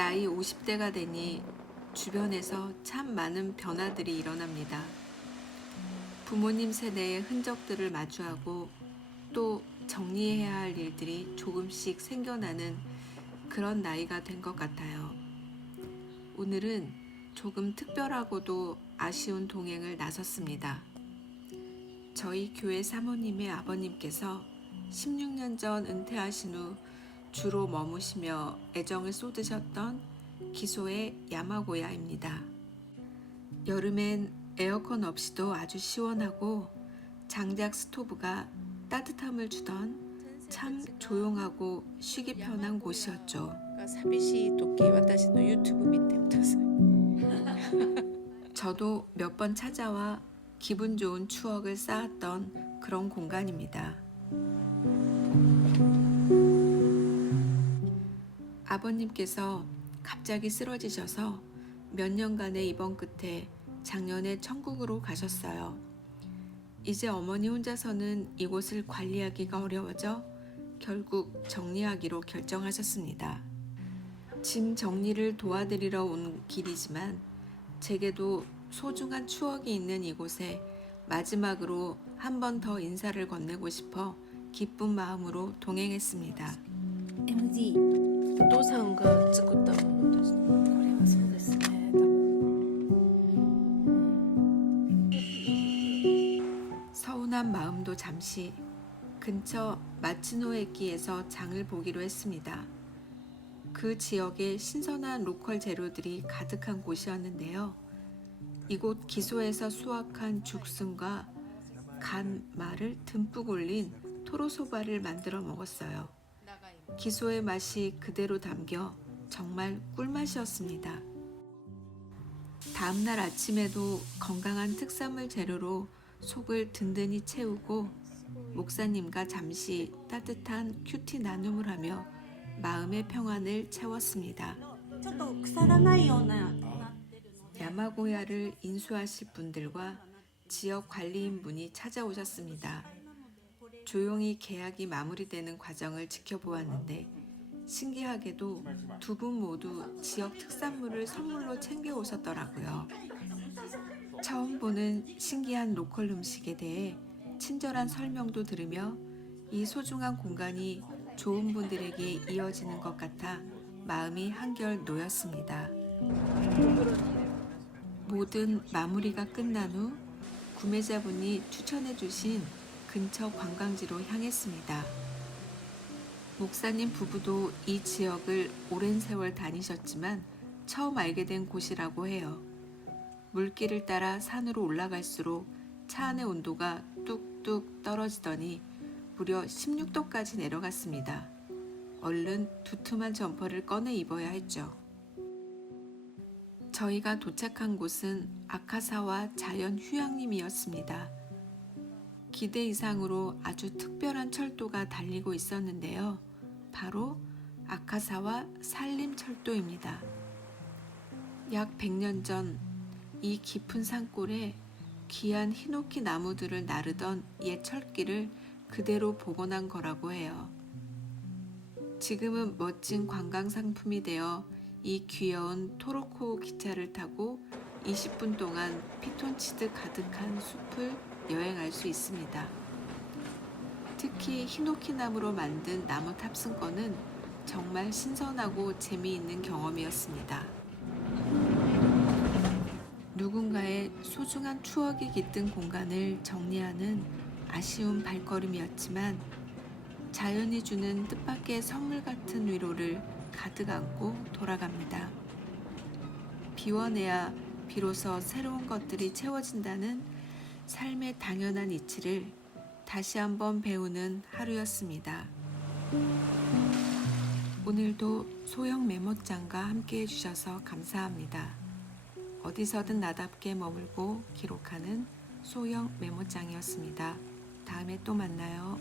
나이 50대가 되니 주변에서 참 많은 변화들이 일어납니다. 부모님 세대의 흔적들을 마주하고 또 정리해야 할 일들이 조금씩 생겨나는 그런 나이가 된 것 같아요. 오늘은 조금 특별하고도 아쉬운 동행을 나섰습니다. 저희 교회 사모님의 아버님께서 16년 전 은퇴하신 후 주로 머무시며 애정을 쏟으셨던 기소의 야마고야입니다. 여름엔 에어컨 없이도 아주 시원하고 장작 스토브가 따뜻함을 주던 참 조용하고 쉬기 편한 곳이었죠. 寂しい時、私の YouTube 見てください。 저도 몇 번 찾아와 기분 좋은 추억을 쌓았던 그런 공간입니다. 아버님께서 갑자기 쓰러지셔서 몇 년간의 입원 끝에 작년에 천국으로 가셨어요. 이제 어머니 혼자서는 이곳을 관리하기가 어려워져 결국 정리하기로 결정하셨습니다. 짐 정리를 도와드리러 온 길이지만 제게도 소중한 추억이 있는 이곳에 마지막으로 한 번 더 인사를 건네고 싶어 기쁜 마음으로 동행했습니다. MD お父さんが作ったものですね。これはそうですね、多分。 서운한 마음도 잠시 근처 마츠노에키에서 장을 보기로 했습니다. 그 지역에 신선한 로컬 재료들이 가득한 곳이었는데요. 이곳 기소에서 수확한 죽순과 간 마를 듬뿍 올린 토로소바를 만들어 먹었어요. 기소의 맛이 그대로 담겨 정말 꿀맛이었습니다. 다음날 아침에도 건강한 특산물 재료로 속을 든든히 채우고 목사님과 잠시 따뜻한 큐티 나눔을 하며 마음의 평안을 채웠습니다. ちょっと腐らないような。 야마고야를 인수하실 분들과 지역 관리인분이 찾아오셨습니다. 조용히 계약이 마무리되는 과정을 지켜보았는데 신기하게도 두 분 모두 지역 특산물을 선물로 챙겨오셨더라고요. 처음 보는 신기한 로컬 음식에 대해 친절한 설명도 들으며 이 소중한 공간이 좋은 분들에게 이어지는 것 같아 마음이 한결 놓였습니다. 모든 마무리가 끝난 후 구매자분이 추천해 주신 근처 관광지로 향했습니다. 목사님 부부도 이 지역을 오랜 세월 다니셨지만 처음 알게 된 곳이라고 해요. 물길을 따라 산으로 올라갈수록 차 안의 온도가 뚝뚝 떨어지더니 무려 16도까지 내려갔습니다. 얼른 두툼한 점퍼를 꺼내 입어야 했죠. 저희가 도착한 곳은 아카사와 자연 휴양림이었습니다. 기대 이상으로 아주 특별한 철도가 달리고 있었는데요. 바로 아카사와 산림철도입니다. 약 100년 전 이 깊은 산골에 귀한 히노키 나무들을 나르던 옛 철길을 그대로 복원한 거라고 해요. 지금은 멋진 관광 상품이 되어 이 귀여운 토로코 기차를 타고 20분 동안 피톤치드 가득한 숲을 여행할 수 있습니다. 특히 히노키 나무로 만든 나무 탑승권은 정말 신선하고 재미있는 경험이었습니다. 누군가의 소중한 추억이 깃든 공간을 정리하는 아쉬운 발걸음이었지만 자연이 주는 뜻밖의 선물 같은 위로를 가득 안고 돌아갑니다. 비워내야 비로소 새로운 것들이 채워진다는 삶의 당연한 이치를 다시 한번 배우는 하루였습니다. 오늘도 소형 메모장과 함께 해주셔서 감사합니다. 어디서든 나답게 머물고 기록하는 소형 메모장이었습니다. 다음에 또 만나요.